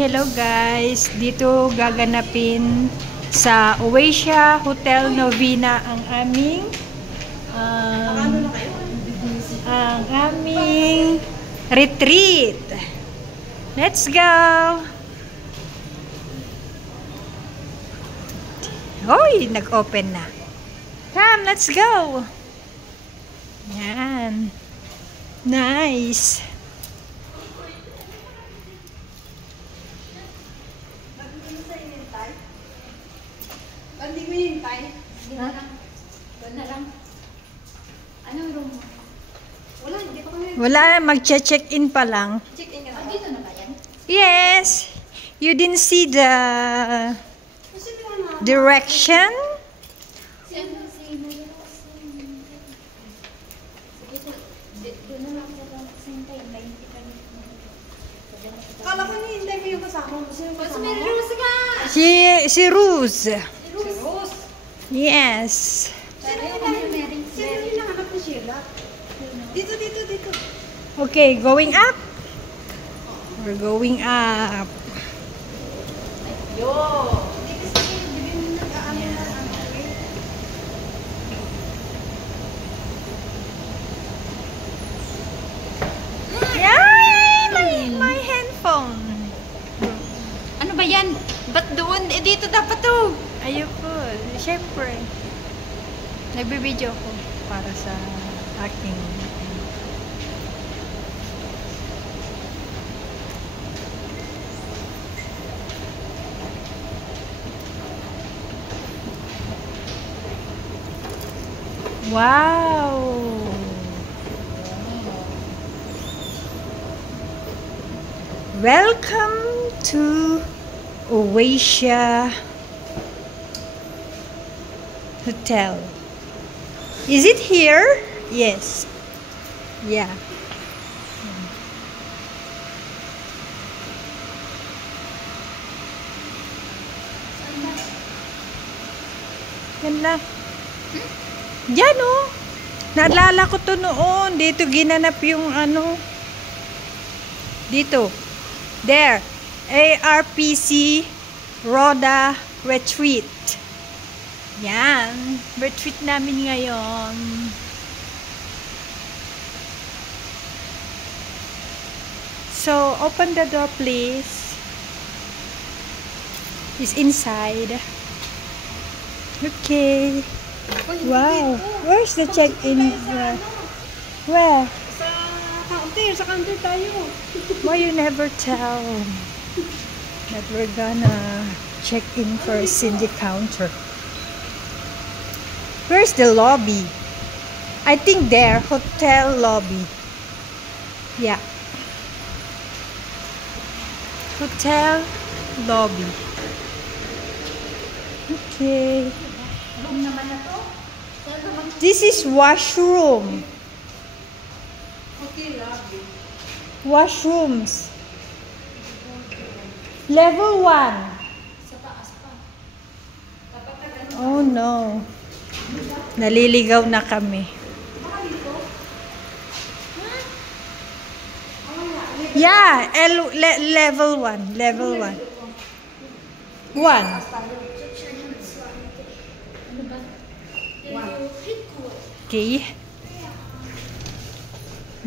Hello guys! Dito gaganapin sa Oasia Hotel Novena ang aming retreat. Let's go! Hoy! Nag-open na. Come, let's go! Yan. Nice! Hindi mo hintay? Doon na lang. Anong room mo? Wala, hindi pa kami. Wala, mag-check-in pa lang. Check-in ka na. Dito na ba yan? Yes! You didn't see the direction? Kala ko hintay mo yung kasama mo. Sino kasama mo? Si Rose. Rose? Yes. Sino yung nanganak ni Sheila? Dito. Okay, going up. We're going up. Yo! Hindi kasi hindi mo nag-aano na ang Yay! My handphone. Ano ba yan? Ba't doon? Eh, dito dapat to. Ayoko. Siyempre. Nagbibideo ko para sa aking wow! Welcome to Oasia Hotel. Is it here? Yes. Yeah. Ganda. Diyan oh. Naalala ko to noon. Dito ginanap yung ano. Dito. There. ARPC Roda Retreat. Yan. Retreat namin ngayon. So, open the door please. It's inside. Okay. Wow. Where's the check-in? Where? Sa counter tayo. Why you never tell that we're gonna check in first in the counter? Where's the lobby? I think there, hotel lobby. Yeah. Hotel lobby. Okay. This is washroom. Okay, lobby. Washrooms. Level 1. Sa taas pa. Oh no. Naliligaw na kami. Yeah, level 1. Level 1. 1. Okay.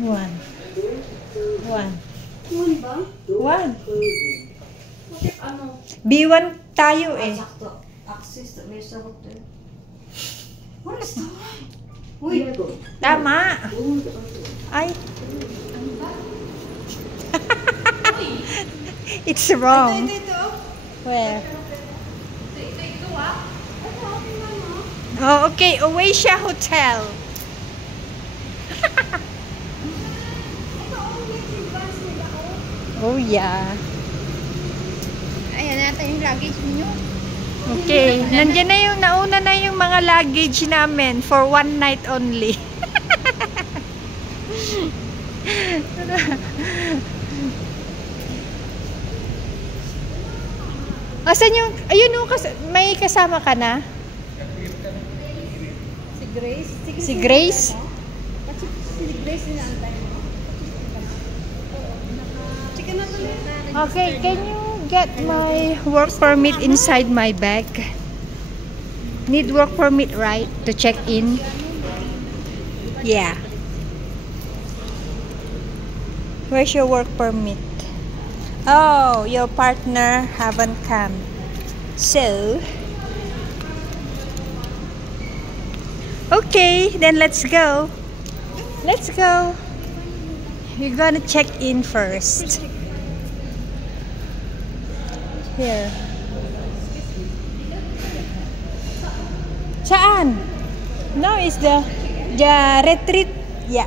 1. 1. 1 ba? 1. Bakit ano? B1 tayo eh. Sakto. Access to may sagot eh. What is that? Uy! Tama. Ay. It's wrong. Ito. Where? Ito ah. Ito, okay man ah. Oh, okay. Oasia Hotel. Oh, yeah. Ayan natin yung luggage niyo. Okay. Nandiyan na yung nauna na yung mga luggage namin for one night only. Asan yung, ayun o, may kasama ka na? Si Grace? Si Grace? Si Grace inaantay mo? Chicken na tuloy. Okay, can you forget my work permit inside my bag. Need work permit, right? To check in. Yeah. Where's your work permit? Oh, your partner haven't come. So, okay, then let's go. Let's go. You're gonna check in first. Here. Saan? No, it's the retreat. Yeah.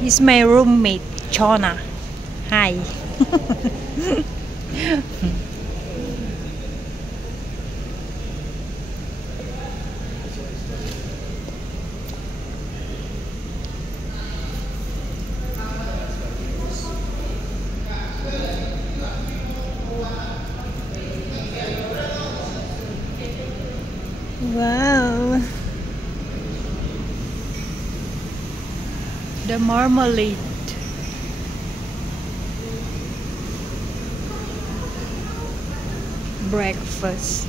He's my roommate, Chona. Hi. Wow. The marmalade. Breakfast.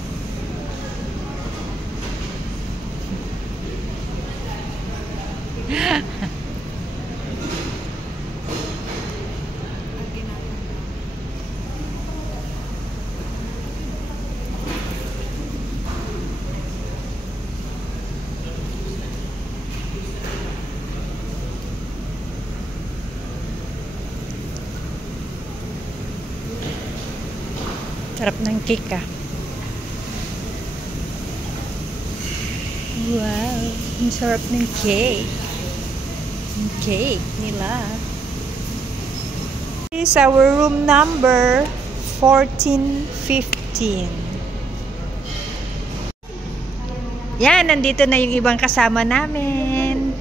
Sarap ng cake ah. Wow, ang sarap ng cake. Ang cake nila. This is our room number 1415. Yan, nandito na yung ibang kasama namin.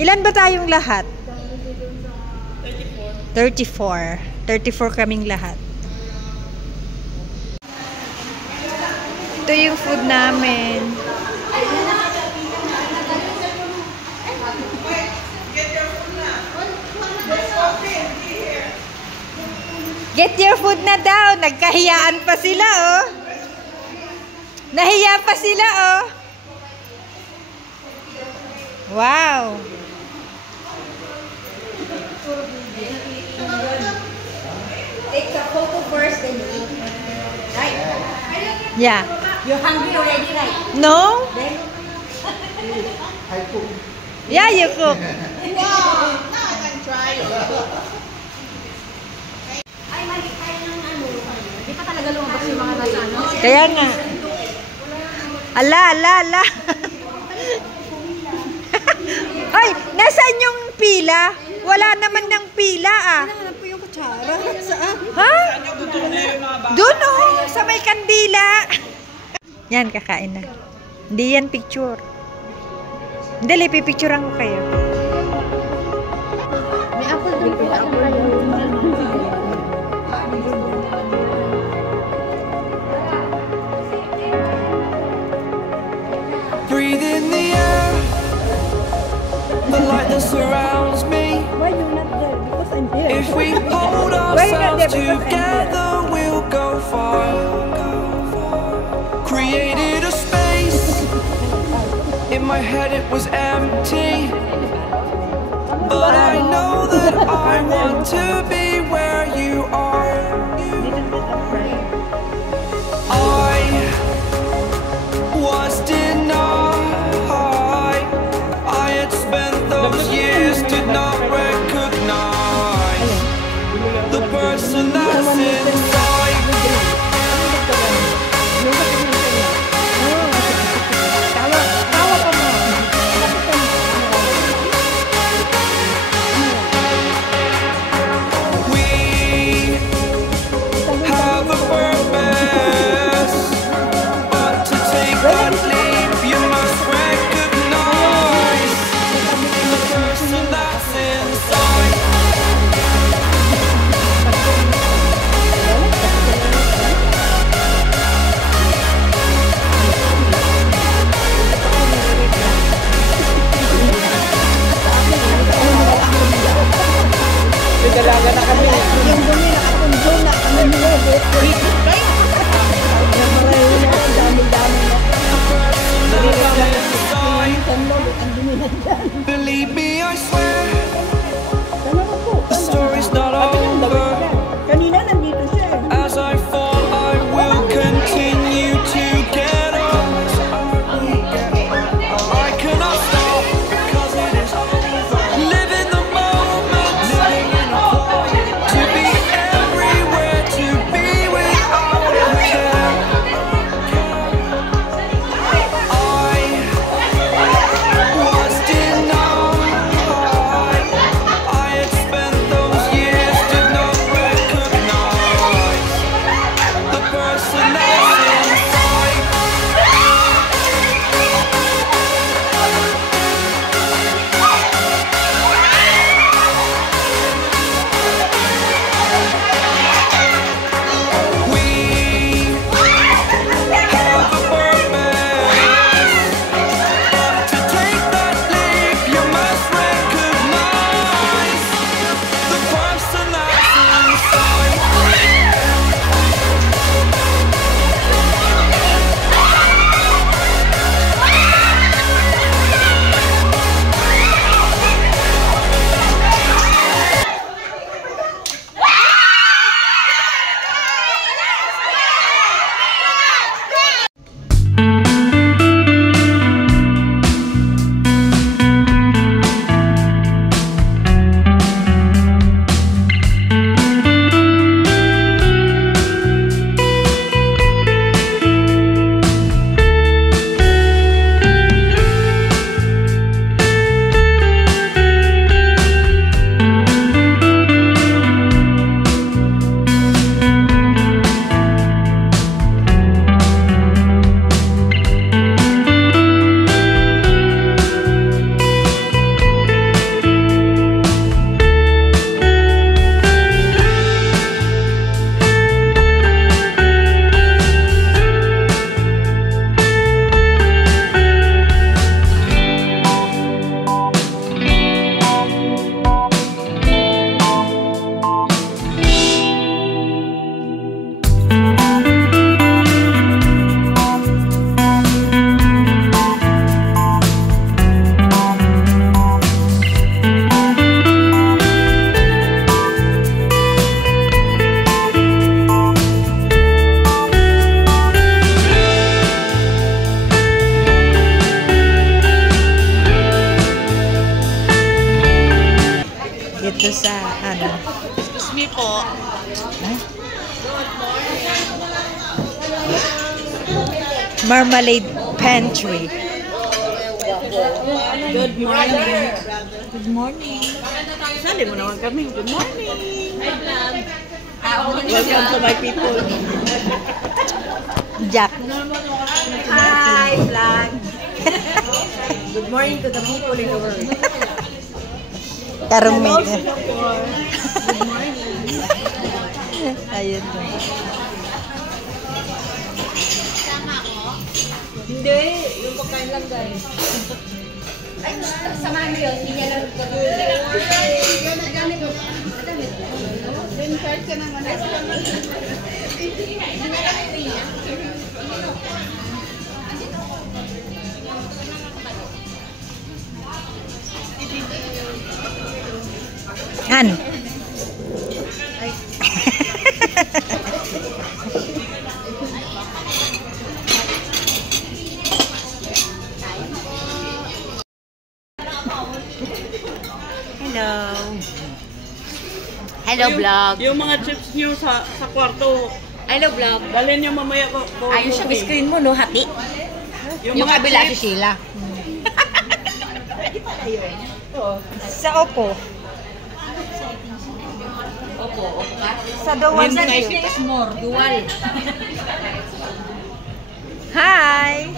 Ilan ba tayong lahat? 34. 34 kaming lahat. Ito yung food namin. Get your food na daw. Nagkahiyaan pa sila, oh. Nahiya pa sila, oh. Wow. Take a photo first, then you eat. Right? Yeah. You're hungry already, right? No? Then? I cook. Yeah, you cook. Wow! Now I can try it. Ay, mali tayo ng ano. Hindi pa talaga lumabas yung mga nasa ano. Kaya nga. Ala, ala, ala. Ay, nasaan yung pila? Wala naman ng pila ah. Hinahanap ko yung kutsara. Saan? Ha? Doon oh, sa may kandila. Yan, kakain na. Hindi yan picture. Dali, pipicturean ko kayo. May apple din po. Apple. Breathe in the air, the light that surrounds me. Why you're not there? Because I'm here. If we hold ourselves together, we'll go far. Created a space. In my head it was empty, but I know that I want to be where you are. I was denied. I had spent those years, did not recognize the person that's inside. Yung dumi nakapundo na kami nila. Believe me, I swear, the story's not over. Kanina nandito siya. As I fall, I will continue to get up. I cannot stop because it is over. Live in the moment, living in a quiet. To be everywhere, to be without a care. I was denied. I had spent those years, did not recognize the person that's inside. We have a purpose, but to take that leap, you must recognize the person that's inside. Dito sa, ano? Excuse me po. Marmalade Pantry. Good morning. Good morning. Sali mo naman kami. Good morning. Welcome to my people. Jack. Hi, vlog. Good morning to the people in the world. Karong may. Good morning. Ayun. Hindi, yung pagkain lang guys. Ay, samahan mo yun. Hindi niya lang gagawin. Then card ka naman. Han. Hello. Hello, vlog. Yung mga chips nyo sa kwarto, Hello, vlog. dalhin nyo mamaya ko. Ayos siya, screen mo, no? Hati. Yung mga kabila si chips, Sheila. Sa Oppo. Opo, opo ka. Sa Dawan sa Is more, dual. Hi.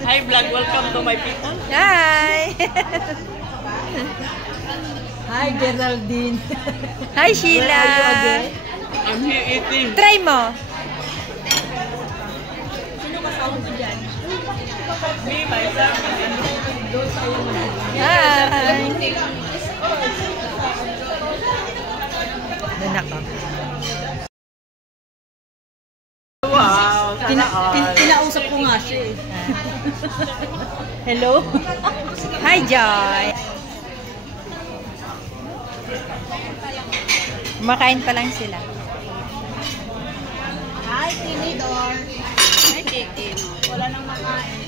Hi vlog, welcome to my people. Hi. Hi, Geraldine. Hi, Sheila. I'm here eating. Try mo. Me, myself, Hi. to. Wow, kinausap ko nga siya eh. Hello? Hi, Joy! Kumakain pa lang sila. Hi, Tinidor. Hi, Kiki. Wala nang makain.